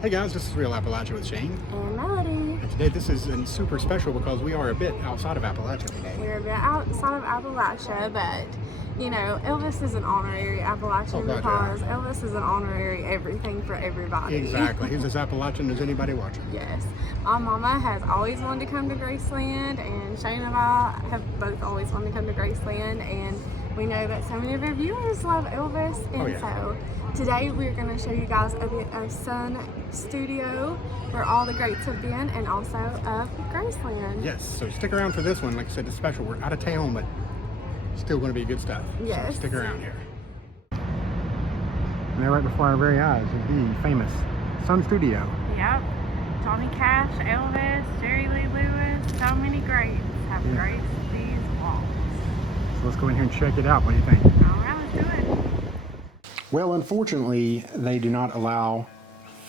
Hey guys, this is Real Appalachia with Shane. And Melody. And today this is super special because we are a bit outside of Appalachia today. We're a bit outside of Appalachia, but you know, Elvis is an honorary Appalachian because Elvis is an honorary everything for everybody. Exactly. He's as Appalachian as anybody watching. Yes. My mama has always wanted to come to Graceland, and Shane and I have both always wanted to come to Graceland, and we know that so many of our viewers love Elvis, and so today we're going to show you guys a bit of Sun Studio where all the greats have been, and also of Graceland. Yes, so stick around for this one. Like I said, it's special. We're out of town, but still going to be good stuff. Yes. So stick around here. And there right before our very eyes is the famous Sun Studio. Yep. Johnny Cash, Elvis, Jerry Lee Lewis, so many greats have graced these walls. So let's go in here and check it out. What do you think? All right, let's do it. Well, unfortunately, they do not allow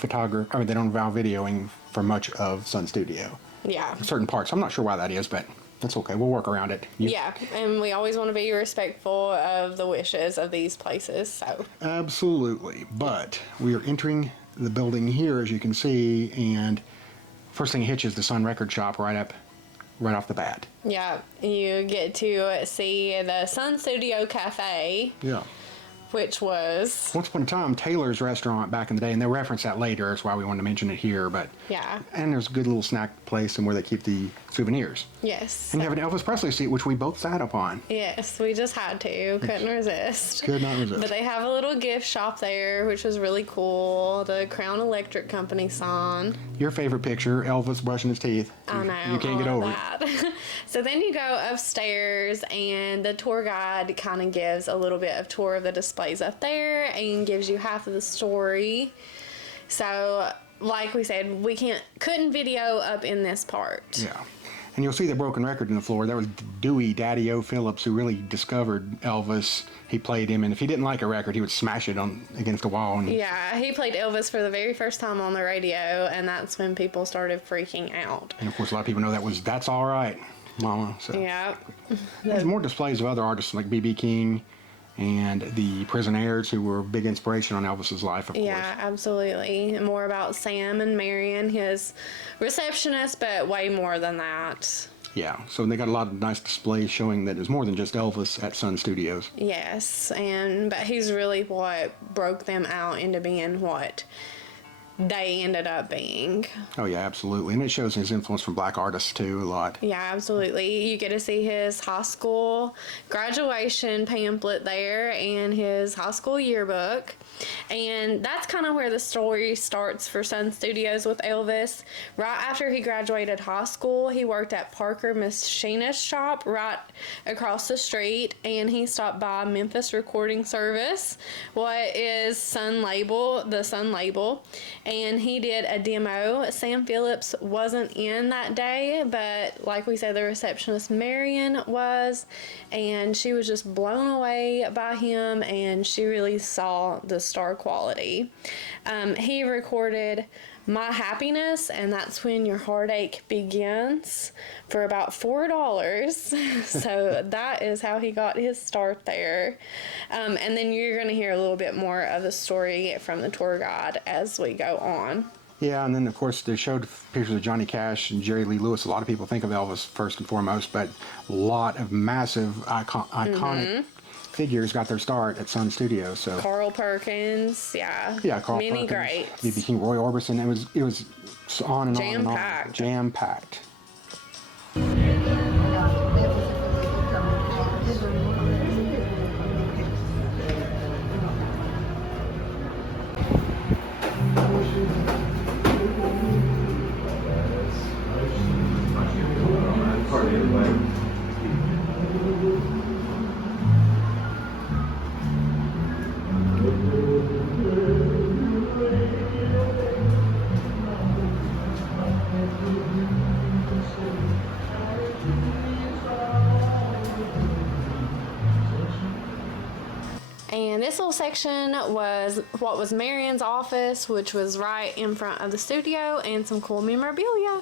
they don't allow videoing for much of Sun Studio. Yeah. Certain parts. I'm not sure why that is, but that's okay. We'll work around it. Yeah, and we always want to be respectful of the wishes of these places, so. Absolutely. But we are entering the building here, as you can see, and first thing hits is the Sun Record Shop right off the bat. Yeah, you get to see the Sun Studio Cafe. Yeah. Which was... Once upon a time, Taylor's Restaurant back in the day, and they'll reference that later. That's why we wanted to mention it here, but... Yeah. And there's a good little snack place and where they keep the souvenirs. Yes. And you have an Elvis Presley seat, which we both sat upon. Yes, we just had to. Couldn't resist. Could not resist. But they have a little gift shop there, which was really cool. The Crown Electric Company sign. Your favorite picture, Elvis brushing his teeth. I know. You can't get over it. So then you go upstairs, and the tour guide kind of gives a little bit of tour of the displays up there and gives you half of the story. So, like we said, we couldn't video up in this part. Yeah. And you'll see the broken record in the floor. That was Dewey Daddy O. Phillips, who really discovered Elvis. He played him, and if he didn't like a record, he would smash it against the wall. And yeah, he played Elvis for the very first time on the radio, and that's when people started freaking out. And of course, a lot of people know That's All Right, Mama. So. Yeah. There's more displays of other artists like B.B. King and the Prisonaires, who were a big inspiration on Elvis's life, of course. Yeah, absolutely. More about Sam and Marion, his receptionist, but way more than that. Yeah, so they got a lot of nice displays showing that there's more than just Elvis at Sun Studios. Yes, but he's really what broke them out into being what they ended up being. Oh yeah, absolutely. And it shows his influence from black artists too a lot. Yeah, absolutely. You get to see his high school graduation pamphlet there and his high school yearbook. And that's kind of where the story starts for Sun Studios with Elvis. Right after he graduated high school, he worked at Parker Machinist Shop right across the street, and he stopped by Memphis Recording Service, what is the Sun label, and he did a demo. Sam Phillips wasn't in that day, but like we said, the receptionist Marion was, and she was just blown away by him, and she really saw the star quality. He recorded My Happiness, and That's When Your Heartache Begins, for about $4. So that is how he got his start there. And then you're going to hear a little bit more of the story from the tour guide as we go on. Yeah, and then of course they showed pictures of Johnny Cash and Jerry Lee Lewis. A lot of people think of Elvis first and foremost, but a lot of massive iconic figures got their start at Sun Studios. So Carl Perkins, Carl many Perkins, greats. B.B. King, Roy Orbison. It was on and on and on. Jam-packed. And this little section was what was Marion's office, which was right in front of the studio, and some cool memorabilia.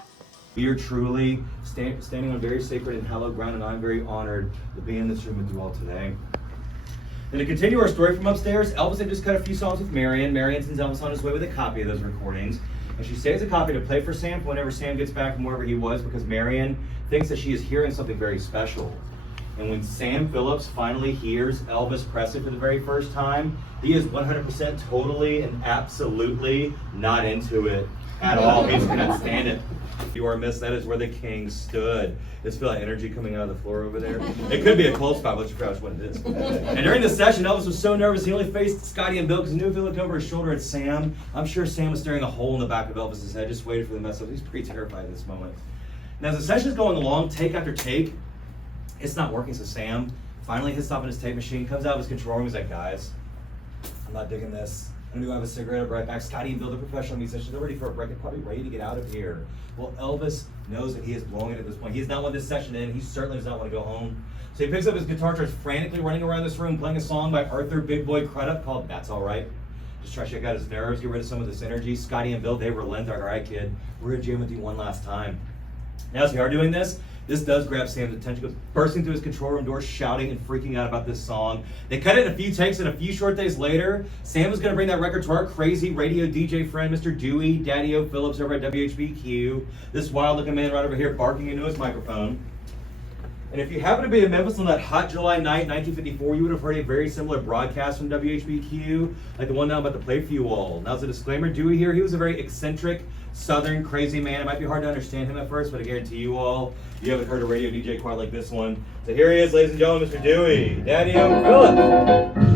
We are truly standing on very sacred and hallowed ground, and I'm very honored to be in this room with you all today. And to continue our story from upstairs, Elvis had just cut a few songs with Marion. Marion sends Elvis on his way with a copy of those recordings. And she saves a copy to play for Sam whenever Sam gets back from wherever he was, because Marion thinks that she is hearing something very special. And when Sam Phillips finally hears Elvis Presley for the very first time, he is 100% totally and absolutely not into it at all. He just cannot stand it. You are missed. That is where the king stood. Just feel that energy coming out of the floor over there. It could be a cold spot, but you forgot what it is. And during the session, Elvis was so nervous he only faced Scotty and Bill because he knew if he looked over his shoulder at Sam, I'm sure Sam was staring a hole in the back of Elvis's head, just waiting for the mess up. He's pretty terrified at this moment. Now, as the session is going along, take after take, it's not working. So Sam finally hits stop on his tape machine, comes out of his control room. He's like, guys, I'm not digging this. I'm gonna go have a cigarette. I'll be right back. Scotty and Bill, the professional musicians, they're ready for a break. They're probably ready to get out of here. Well, Elvis knows that he is blowing it at this point. He's not want this session in. He certainly does not want to go home. So he picks up his guitar, starts frantically running around this room, playing a song by Arthur Big Boy Crudup called That's All Right. Just try to check out his nerves, get rid of some of this energy. Scotty and Bill, they relent. They're like, all right, kid, we're gonna jam with you one last time. Now, as we are doing this does grab Sam's attention. Goes bursting through his control room door, shouting and freaking out about this song. They cut it in a few takes, and a few short days later, Sam is going to bring that record to our crazy radio DJ friend, Mr. Dewey Daddy-O Phillips over at WHBQ. This wild-looking man right over here barking into his microphone. And if you happen to be in Memphis on that hot July night, 1954, you would have heard a very similar broadcast from WHBQ, like the one now I'm about to play for you all. Now, as a disclaimer, Dewey here, he was a very eccentric, southern, crazy man. It might be hard to understand him at first, but I guarantee you all, you haven't heard a radio DJ quite like this one. So here he is, ladies and gentlemen, Mr. Dewey, Daddy-O Phillips.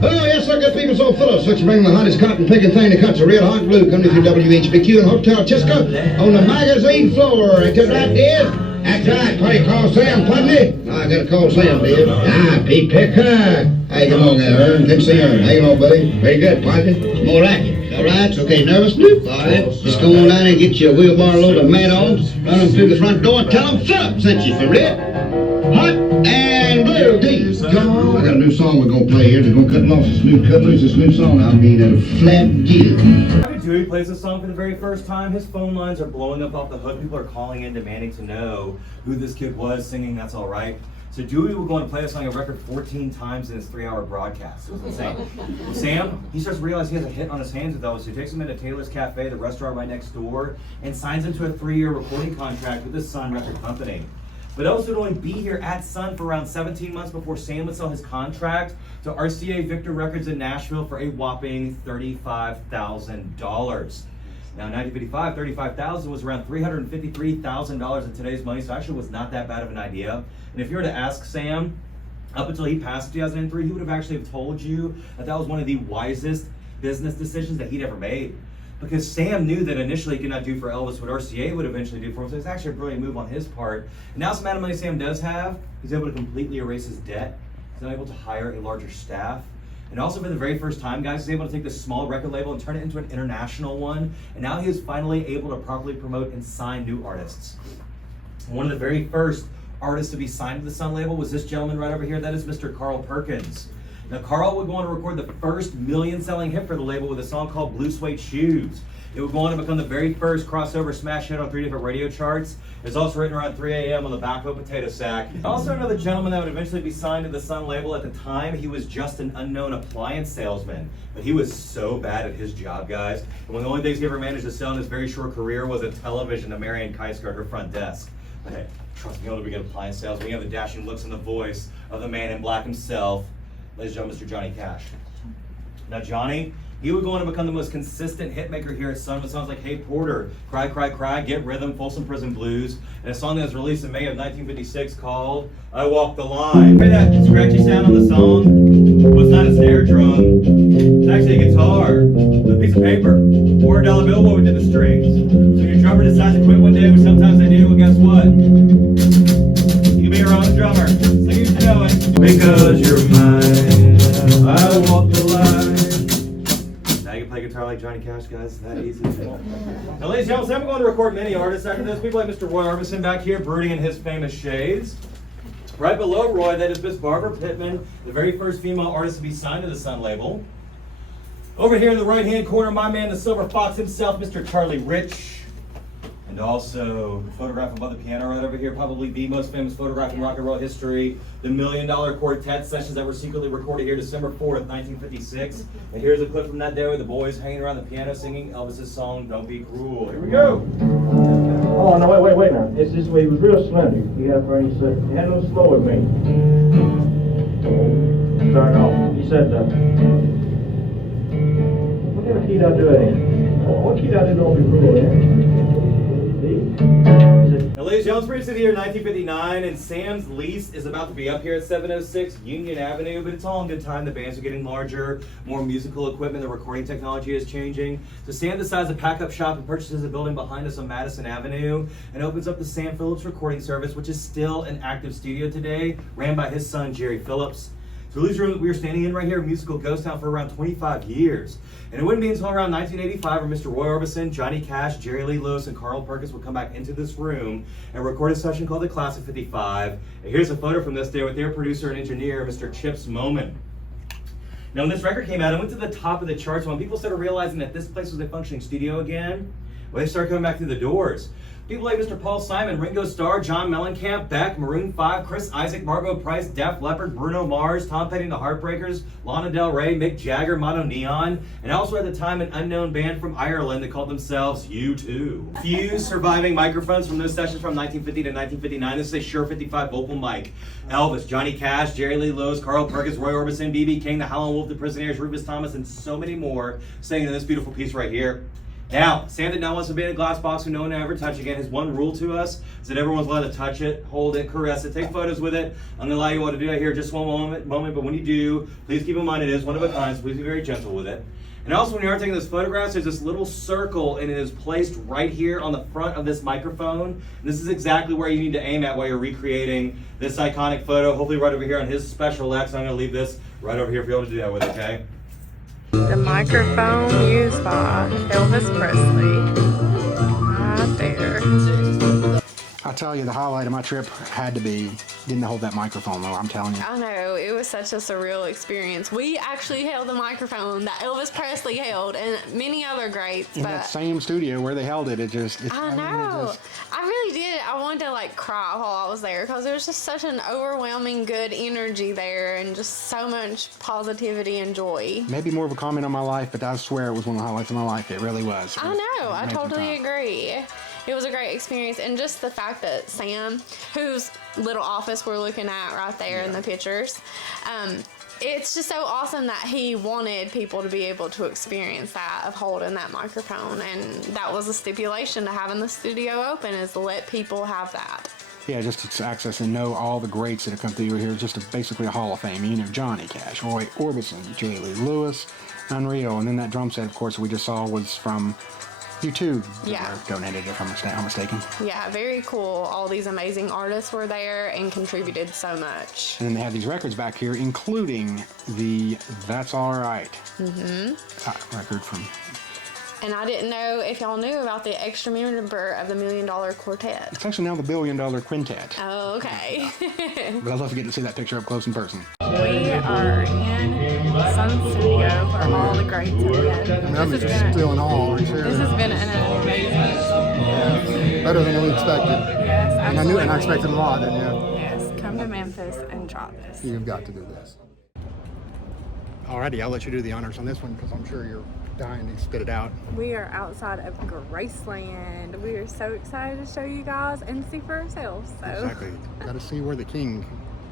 Oh, yes, sir, good people, so Phillips. Let's bring the hottest cotton picking thing that cuts a real hot blue. Coming through WHBQ in Hotel Chisco on the magazine floor. Ain't that right, Dave? That's right, buddy. Call Sam, Pudney. I gotta call Sam, Dave. Pete Peck. How you going there, Ern? Good to see you, Ern. How you going, buddy? Very good, Pudney. It's more like it. All right, it's okay. Nervous? Nope. All right. Just go on down and get you a wheelbarrow load of man-ons. Run them through the front door and tell them Phillips sent you for it. Hot and blue, D. I got a new song we're gonna play here. They're gonna cut loose this new song. I'll be at a flat deal. Dewey plays this song for the very first time. His phone lines are blowing up off the hook. People are calling in demanding to know who this kid was singing That's All Right. So Dewey will go on to play this song a record 14 times in his 3-hour broadcast. It was insane. Sam, he starts to realize he has a hit on his hands with Elvis. So he takes him into Taylor's Cafe, the restaurant right next door, and signs him to a 3-year recording contract with the Sun Record Company. But Elvis would only be here at Sun for around 17 months before Sam would sell his contract to RCA Victor Records in Nashville for a whopping $35,000. Now, in 1955, $35,000 was around $353,000 in today's money, so actually was not that bad of an idea. And if you were to ask Sam, up until he passed in 2003, he would have actually told you that that was one of the wisest business decisions that he'd ever made. Because Sam knew that initially he could not do for Elvis what RCA would eventually do for him, so it's actually a brilliant move on his part. And now, some amount of money Sam does have, he's able to completely erase his debt. He's now able to hire a larger staff. And also for the very first time, guys, he's able to take this small record label and turn it into an international one. And now he is finally able to properly promote and sign new artists. One of the very first artists to be signed to the Sun label was this gentleman right over here. That is Mr. Carl Perkins. Now, Carl would go on to record the first million-selling hit for the label with a song called Blue Suede Shoes. It would go on to become the very first crossover smash hit on 3 different radio charts. It was also written around 3 a.m. on the back of a potato sack. Also, another gentleman that would eventually be signed to the Sun label. At the time, he was just an unknown appliance salesman. But he was so bad at his job, guys. And one of the only things he ever managed to sell in his very short career was a television to Marion Keisker at her front desk. But hey, trust me, only we get appliance sales. We have the dashing looks and the voice of the man in black himself. Ladies and gentlemen, Mr. Johnny Cash. Now, Johnny, he would go on to become the most consistent hit maker here at Sun with songs like Hey Porter, Cry, Cry, Cry, Get Rhythm, Folsom Prison Blues, and a song that was released in May of 1956 called I Walk the Line. Hear that scratchy sound on the song? Well, it's not a snare drum. It's actually a guitar with a piece of paper or a dollar bill woven to the strings. So your drummer decides to quit one day, which sometimes they do, well, guess what? You can be your own drummer. So you know it. Because you're mine, I walk the line. Now you can play guitar like Johnny Cash, guys. That easy. Now, ladies and gentlemen, I'm going to record many artists. After this, people like Mr. Roy Orbison back here, brooding in his famous shades. Right below Roy, that is Miss Barbara Pittman, the very first female artist to be signed to the Sun label. Over here in the right-hand corner, my man, the Silver Fox himself, Mr. Charlie Rich. And also, the photograph above the piano right over here, probably the most famous photograph in rock and roll history. The $1 Million Quartet sessions that were secretly recorded here December 4th, 1956. And here's a clip from that day with the boys hanging around the piano singing Elvis's song, Don't Be Cruel. Here we go. Oh, no, wait now. It's this way. He was real slender. He had no slow with me. Starting off. He said, what kind of key did I do it in? What key did I do Don't Be Cruel in? Now, ladies and gentlemen, it's pretty the year 1959, and Sam's lease is about to be up here at 706 Union Avenue, but it's all in good time. The bands are getting larger, more musical equipment, the recording technology is changing. So Sam decides to pack up shop and purchases a building behind us on Madison Avenue and opens up the Sam Phillips Recording Service, which is still an active studio today, ran by his son, Jerry Phillips. So the room that we were standing in right here, musical ghost town for around 25 years. And it wouldn't be until around 1985 where Mr. Roy Orbison, Johnny Cash, Jerry Lee Lewis, and Carl Perkins would come back into this room and record a session called the Class of 55. And here's a photo from this day with their producer and engineer, Mr. Chips Moman. Now when this record came out, it went to the top of the charts. When people started realizing that this place was a functioning studio again, well, they started coming back through the doors. People like Mr. Paul Simon, Ringo Starr, John Mellencamp, Beck, Maroon 5, Chris Isaac, Margot Price, Def Leppard, Bruno Mars, Tom Petty and the Heartbreakers, Lana Del Rey, Mick Jagger, Mono Neon, and also at the time an unknown band from Ireland that called themselves U2. Few surviving microphones from those sessions from 1950 to 1959. This is a Shure 55 vocal mic. Elvis, Johnny Cash, Jerry Lee Lewis, Carl Perkins, Roy Orbison, B.B. King, the Howlin' Wolf, the Prisonaires, Rufus Thomas, and so many more singing in this beautiful piece right here. Now, Sam did not want to be in a glass box with no one to ever touch again. His one rule to us is that everyone's allowed to touch it, hold it, caress it, take photos with it. I'm going to allow you all to do that here just one moment, but when you do, please keep in mind it is one of a kind, so please be very gentle with it. And also, when you are taking those photographs, there's this little circle, and it is placed right here on the front of this microphone. And this is exactly where you need to aim at while you're recreating this iconic photo, hopefully right over here on his special X. I'm going to leave this right over here for you all to do that with, okay? The microphone used by Elvis Presley. Right there. I tell you, the highlight of my trip had to be getting to hold that microphone, though. I'm telling you. I know, it was such a surreal experience. We actually held the microphone that Elvis Presley held and many other greats. In that same studio where they held it, I know. I really did. I wanted to like cry while I was there because there was just such an overwhelming good energy there and just so much positivity and joy. Maybe more of a comment on my life, but I swear it was one of the highlights of my life. It really was. I know. I totally agree. It was a great experience, and just the fact that Sam, whose little office we're looking at right there in the pictures, it's just so awesome that he wanted people to be able to experience that of holding that microphone, and that was a stipulation to having the studio open, is to let people have that. Yeah, just to access and know all the greats that have come through here. Just basically a hall of fame. You know, Johnny Cash, Roy Orbison, Jerry Lee Lewis, unreal. And then that drum set, of course, we just saw was from U2 donated, if I'm mistaken. Yeah, very cool. All these amazing artists were there and contributed so much. And then they have these records back here, including the That's All Right record from... And I didn't know if y'all knew about the extra member of the $1 Million Quartet. It's actually now the $1 Billion Quintet. Oh, okay. But I'd love to get to see that picture up close in person. We are in Sun Studio where all the greats have been. I'm just still in awe. This has been an amazing Yeah, better than we expected. Yes, absolutely. And I expected a lot, didn't you? Yes, come to Memphis and try this. You've got to do this. Alrighty, I'll let you do the honors on this one because I'm sure you're dying to spit it out. We are outside of Graceland. We are so excited to show you guys and see for ourselves. So. Exactly. Got to see where the king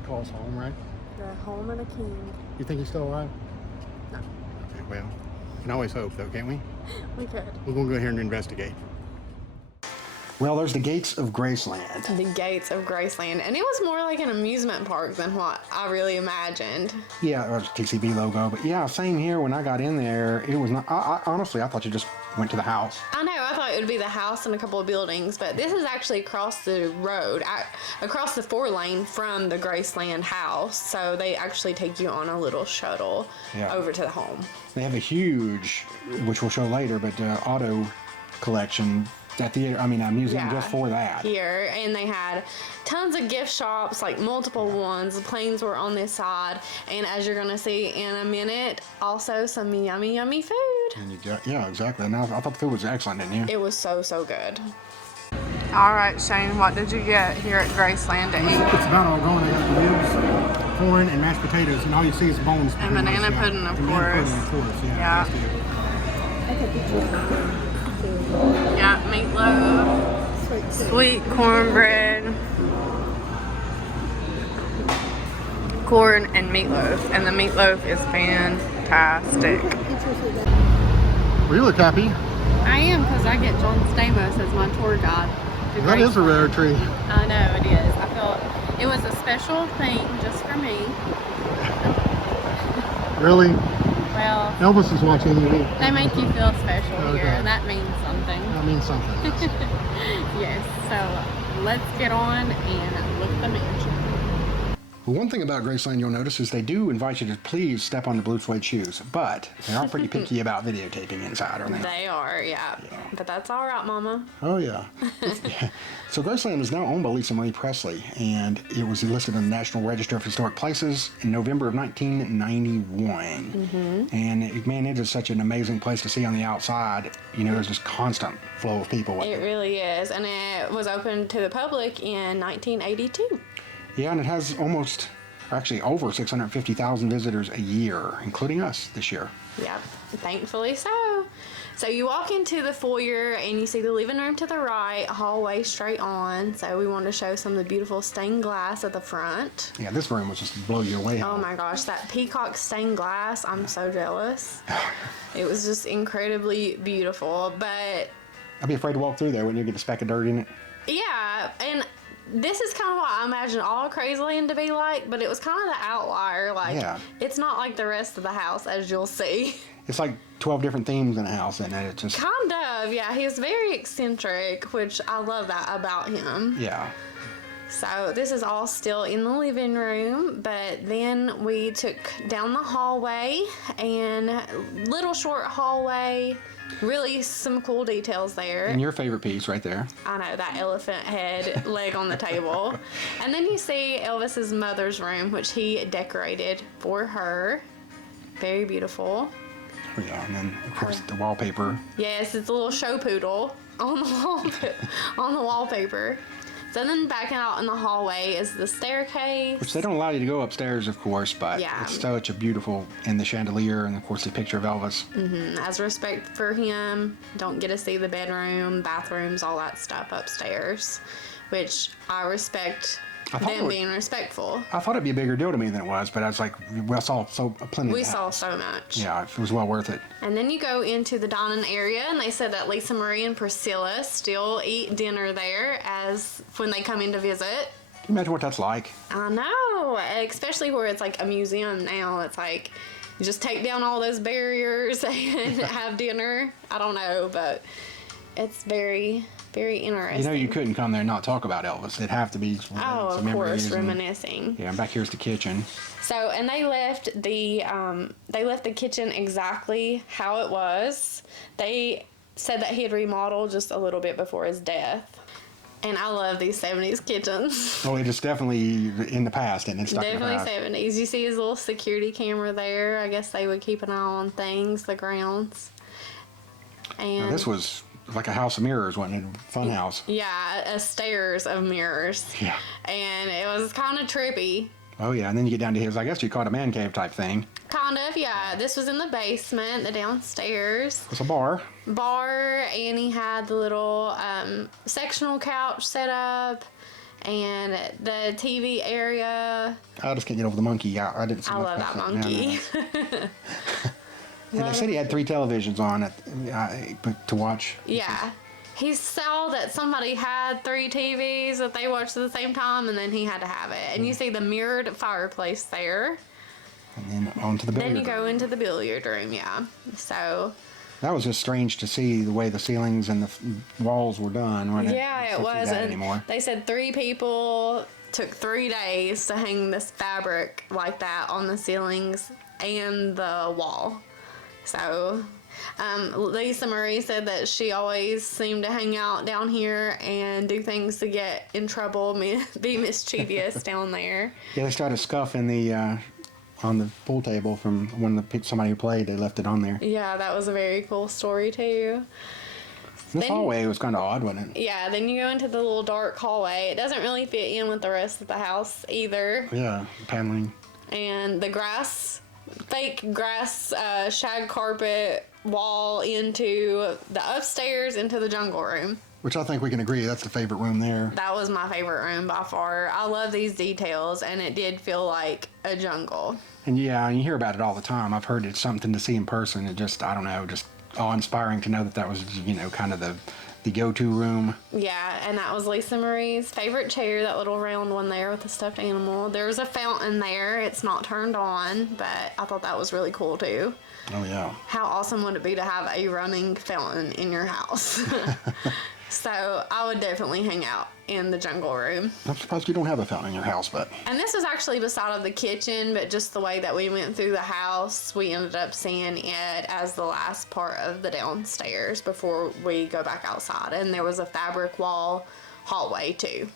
calls home, right? The home of the king. You think he's still alive? No. Okay, well, we can always hope, though, can't we? We could. We're going to go here and investigate. Well, there's the gates of Graceland. The gates of Graceland. And it was more like an amusement park than what I really imagined. Yeah, it was TCB logo. But yeah, same here. When I got in there, it was not... honestly, I thought you just went to the house. I know. I thought it would be the house and a couple of buildings. But this is actually across the road, across the 4-lane from the Graceland house. So they actually take you on a little shuttle over to the home. They have a huge, which we'll show later, but auto collection at the museum just for that. Here, and they had tons of gift shops, like multiple ones. The planes were on this side, and as you're gonna see in a minute, also some yummy food. And yeah, exactly. And I thought the food was excellent, didn't you? It was so good. All right, Shane, what did you get here at Graceland to eat? It's about all gone. They got the ribs, corn, and mashed potatoes, and all you see is bones. And banana pudding, of course. Banana pudding, of course, Yeah. Yeah, meatloaf, sweet cornbread, corn, and meatloaf. And the meatloaf is fantastic. Well, you look happy. I am, because I get John Stamos as my tour guide. to That is a rare treat. I know it is. I felt it was a special thing just for me. Really? Well, Elvis is watching you. they make you feel special Okay. here, and that means something. That means something. Yes. Yes, so let's get on and look at the mansion. Well, one thing about Graceland you'll notice is they do invite you to please step on the blue suede shoes, but they are pretty picky about videotaping inside, aren't they? They are, yeah. But that's all right, Mama. Oh, yeah. So Graceland is now owned by Lisa Marie Presley, and it was listed in the National Register of Historic Places in November of 1991. And it is such an amazing place to see on the outside. You know, there's just constant flow of people. It really is. And it was opened to the public in 1982. Yeah, and it has almost, actually over 650,000 visitors a year, including us this year. Yep, thankfully so. So you walk into the foyer and you see the living room to the right, hallway straight on. So we want to show some of the beautiful stained glass at the front. Yeah, this room was just blow you away. Oh my gosh, that peacock stained glass, I'm so jealous. It was just incredibly beautiful, but I'd be afraid to walk through there when you get a speck of dirt in it. yeah, and this is kind of what I imagine all Graceland to be like, but it was kind of the outlier. Like, Yeah. It's not like the rest of the house, as you'll see. It's like 12 different themes in a house, and it's just, Kind of, yeah. He's very eccentric, which I love that about him. yeah. So this is all still in the living room, but then we took down the hallway, and little short hallway, really some cool details there. And your favorite piece right there. I know, that elephant head leg on the table. And then you see Elvis's mother's room, which he decorated for her. Very beautiful. Oh, yeah, and then, of course, the wallpaper. Yes, it's a little show poodle on the on the wallpaper. So then back out in the hallway is the staircase. Which they don't allow you to go upstairs, of course, but Yeah. it's such a beautiful, and the chandelier, and of course the picture of Elvis. As respect for him, don't get to see the bedroom, bathrooms, all that stuff upstairs, which I respect them being respectful. I thought it'd be a bigger deal to me than it was, but I was like, we saw plenty. We of that. saw so much. Yeah, it was well worth it. And then you go into the dining area, and they said that Lisa Marie and Priscilla still eat dinner there as when they come in to visit. Can you imagine what that's like? I know, especially where it's like a museum now. It's like you just take down all those barriers and have dinner. I don't know, but it's very, very interesting. You know, you couldn't come there and not talk about Elvis. It'd have to be some of memories course, and- reminiscing. Yeah, and back here's the kitchen. So, and they left the kitchen exactly how it was. They said that he had remodeled just a little bit before his death. And I love these 70s kitchens. Oh, it is definitely in the past, and it's stuck in the Definitely past. 70s. You see his little security camera there. I guess they would keep an eye on things, the grounds. And Now, this was like a house of mirrors, wasn't it? Fun house. yeah, a stairs of mirrors. Yeah. And it was kind of trippy. Oh, yeah, and then you get down to his, I guess you call it a man cave type thing. Kind of, yeah. This was in the basement, the downstairs It's a bar. and he had the little sectional couch set up and the TV area. I just can't get over the monkey. I didn't see I much love that about monkey. And they said he had 3 televisions on it to watch. Yeah. He saw that somebody had 3 TVs that they watched at the same time, and then he had to have it. And you see the mirrored fireplace there. And then on to the billiard Then you go room. into the billiard room, yeah. So, That was just strange to see the way the ceilings and the walls were done. Wasn't yeah, You it don't see was. that And anymore. they said 3 people took 3 days to hang this fabric like that on the ceilings and the wall. So, Lisa Marie said that she always seemed to hang out down here and do things to get in trouble, be mischievous down there. Yeah, they started scuff in the on the pool table from when somebody who played. They left it on there. Yeah, that was a very cool story too. This hallway was kind of odd, wasn't it? Yeah, then you go into the little dark hallway. It doesn't really fit in with the rest of the house either. Yeah, paneling. And the fake grass shag carpet wall into the upstairs into the jungle room. Which I think we can agree, that's the favorite room there. That was my favorite room by far. I love these details, and it did feel like a jungle. And yeah, you hear about it all the time. I've heard it's something to see in person. It just, I don't know, just awe-inspiring to know that was, kind of the go-to room. Yeah, and that was Lisa Marie's favorite chair, that little round one there with the stuffed animal. There's a fountain there. It's not turned on, but I thought that was really cool too. Oh, yeah. How awesome would it be to have a running fountain in your house? So I would definitely hang out in the jungle room. I'm surprised you don't have a fountain in your house, but... And this was actually beside of the kitchen, but just the way that we went through the house, we ended up seeing it as the last part of the downstairs before we go back outside. And there was a fabric wall hallway too.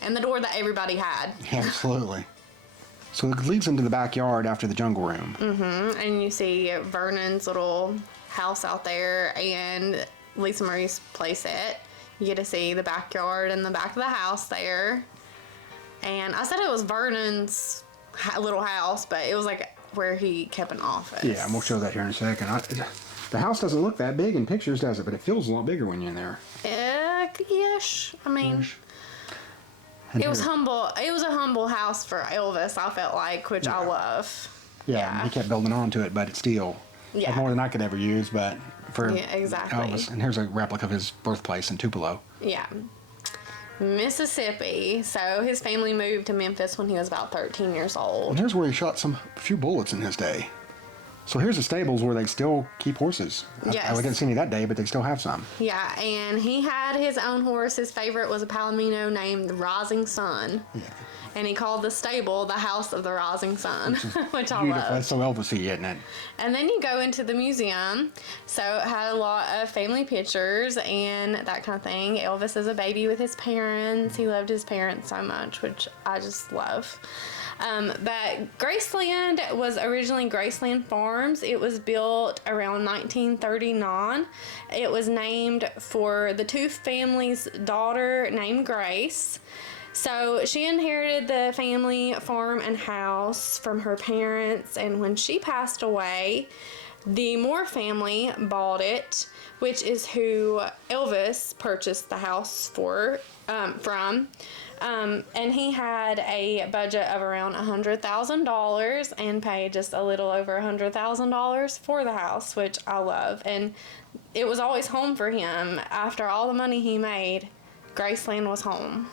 And the door that everybody had. Absolutely. So it leads into the backyard after the jungle room. Mm-hmm. And you see Vernon's little house out there and Lisa Marie's playset. You get to see the backyard and the back of the house there. And I said it was Vernon's little house, but it was like where he kept an office. Yeah, and we'll show that here in a second. The house doesn't look that big in pictures, does it? But it feels a lot bigger when you're in there. Ish. I mean, it was humble. It was a humble house for Elvis, I felt like, which I love. Yeah, he kept building on to it, but it's still more than I could ever use, but for exactly. Elvis. And here's a replica of his birthplace in Tupelo. Yeah. Mississippi. So his family moved to Memphis when he was about 13 years old. And here's where he shot a few bullets in his day. So here's the stables where they still keep horses. Yes. I didn't see any that day, but they still have some. Yeah, and he had his own horse. His favorite was a Palomino named Rising Sun. Yeah. And he called the stable the House of the Rising Sun, which I love. That's so Elvis-y, isn't it? And then you go into the museum. So it had a lot of family pictures and that kind of thing. Elvis is a baby with his parents. He loved his parents so much, which I just love. But Graceland was originally Graceland Farms. It was built around 1939. It was named for the two families' daughter named Grace. So she inherited the family farm and house from her parents, and when she passed away, the Moore family bought it, which is who Elvis purchased the house from. And he had a budget of around $100,000 and paid just a little over $100,000 for the house, which I love. And it was always home for him. After all the money he made, Graceland was home.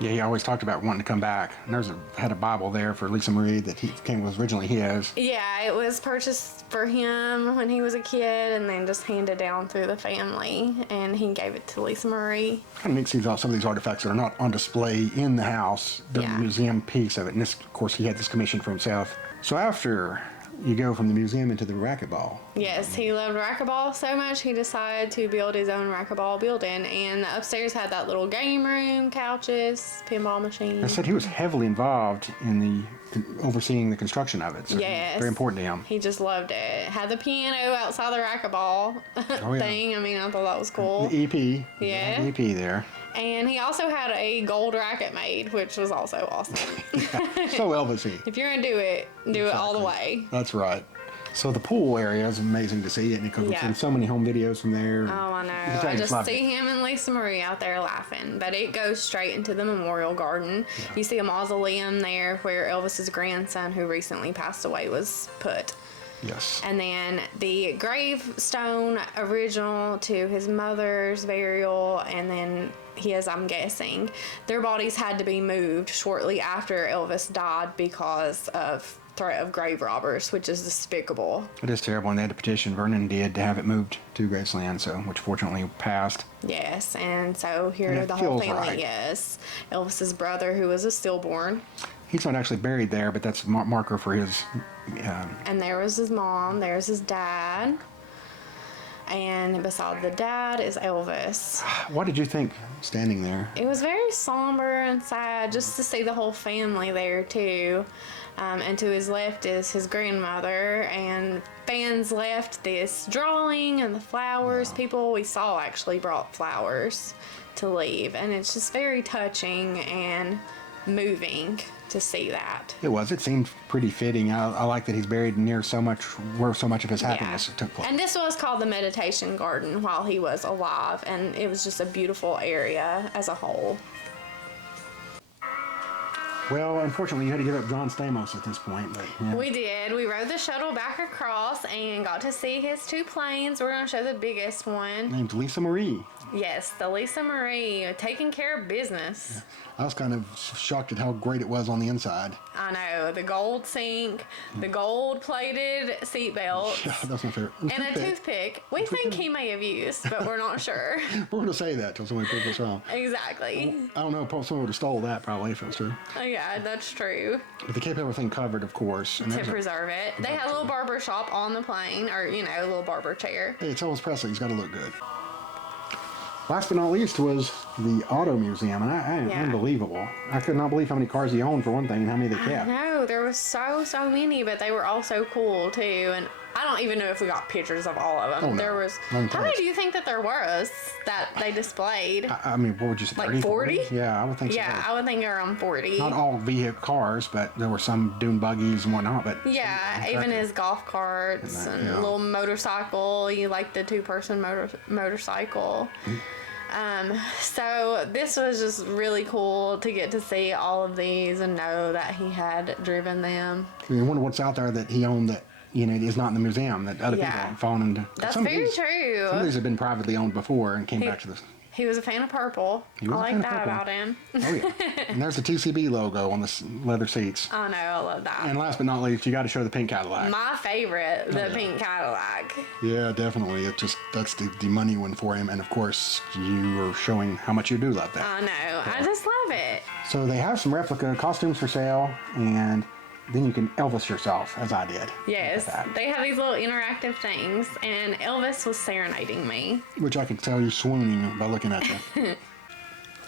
Yeah, he always talked about wanting to come back. And had a Bible there for Lisa Marie that was originally his. Yeah, it was purchased for him when he was a kid and then just handed down through the family. And he gave it to Lisa Marie. Kind of neat to see some of these artifacts that are not on display in the house, the museum piece of it. And this, of course, he had this commission for himself. So after you go from the museum into the racquetball. Yes, he loved racquetball so much he decided to build his own racquetball building, and the upstairs had that little game room, couches, pinball machine. I said he was heavily involved in overseeing the construction of it. So yes, very important to him. He just loved it. Had the piano outside the racquetball thing. I mean, I thought that was cool. The EP. Yeah. The EP there. And he also had a gold racket made, which was also awesome. So Elvis-y. If you're going to do it, do it all the way. That's right. So the pool area is amazing to see, and because we've seen so many home videos from there. Oh, I know. I just see him and Lisa Marie out there laughing. But it goes straight into the memorial garden. Yeah. You see a mausoleum there where Elvis's grandson, who recently passed away, was put. Yes. And then the gravestone original to his mother's burial, and then his, I'm guessing, their bodies had to be moved shortly after Elvis died because of threat of grave robbers, which is despicable. It is terrible, and they had to petition, Vernon did, to have it moved to Graceland, which fortunately passed. Yes, and so here the whole family is. Elvis's brother, who was a stillborn. He's not actually buried there, but that's a marker for his... And there was his mom, there's his dad. And beside the dad is Elvis. What did you think standing there? It was very somber and sad just to see the whole family there too. And to his left is his grandmother, and fans left this drawing and the flowers. People we saw actually brought flowers to leave, and it's just very touching and moving to see that. It was. It seemed pretty fitting. I like that he's buried near where so much of his happiness took place. And this was called the Meditation Garden while he was alive, and it was just a beautiful area as a whole. Well, unfortunately, you had to give up John Stamos at this point. But yeah. We did. We rode the shuttle back across and got to see his 2 planes. We're going to show the biggest one. Named Lisa Marie. Yes, the Lisa Marie, taking care of business. Yeah. I was kind of shocked at how great it was on the inside. I know. The gold sink, the gold-plated seatbelt. Yeah, that's my favorite. And a toothpick. We think he may have used, but we're not sure. We're going to say that till somebody proves us wrong. Exactly. I don't know. Someone would have stole that probably if it was true. Oh, yeah, that's true. But they kept everything covered, of course. And To preserve it. They had a little barber shop on the plane, or, you know, a little barber chair. Hey, it's Elvis Presley. He's got to look good. Last but not least was the Auto Museum, and unbelievable. I could not believe how many cars he owned for one thing and how many they kept. No, there was so many, but they were all so cool too. And I don't even know if we got pictures of all of them. Oh, no. There was. How many do you think that there was that they displayed? I mean, what would you say? Like 30, 40? Yeah, I would think so. Yeah, I would think around 40. Not all vehicle cars, but there were some dune buggies and whatnot. But yeah, even his golf carts and a little motorcycle. You like the 2-person motorcycle. So this was just really cool to get to see all of these and know that he had driven them. I wonder what's out there that he owned that, you know, is not in the museum that other people have fallen into. That's very true. Some of these have been privately owned before and came back to this. He was a fan of purple. I like that about him. Oh, yeah. And there's the TCB logo on the leather seats. Oh, no, I love that. And last but not least, you got to show the pink Cadillac. My favorite, the pink Cadillac. Yeah, definitely. That's the money win for him. And of course, you are showing how much you do love that. I know. Yeah. I just love it. So they have some replica costumes for sale, and then you can Elvis yourself, as I did. Yes, they have these little interactive things, and Elvis was serenading me. Which I can tell you're swooning by looking at you.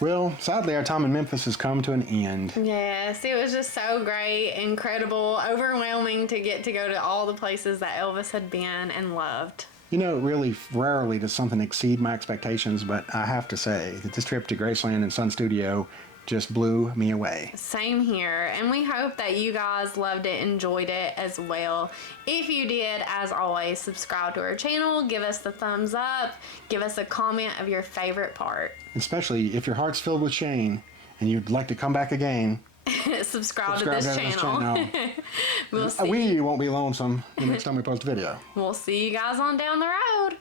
Well, sadly, our time in Memphis has come to an end. Yes, it was just so great, incredible, overwhelming to get to go to all the places that Elvis had been and loved. You know, really rarely does something exceed my expectations, but I have to say that this trip to Graceland and Sun Studio just blew me away. Same here, and we hope that you guys loved it, enjoyed it as well. If you did, as always, subscribe to our channel, give us the thumbs up, give us a comment of your favorite part. Especially if your heart's filled with Shane and you'd like to come back again. subscribe to this channel. We won't be lonesome the next time we post a video. We'll see you guys on down the road.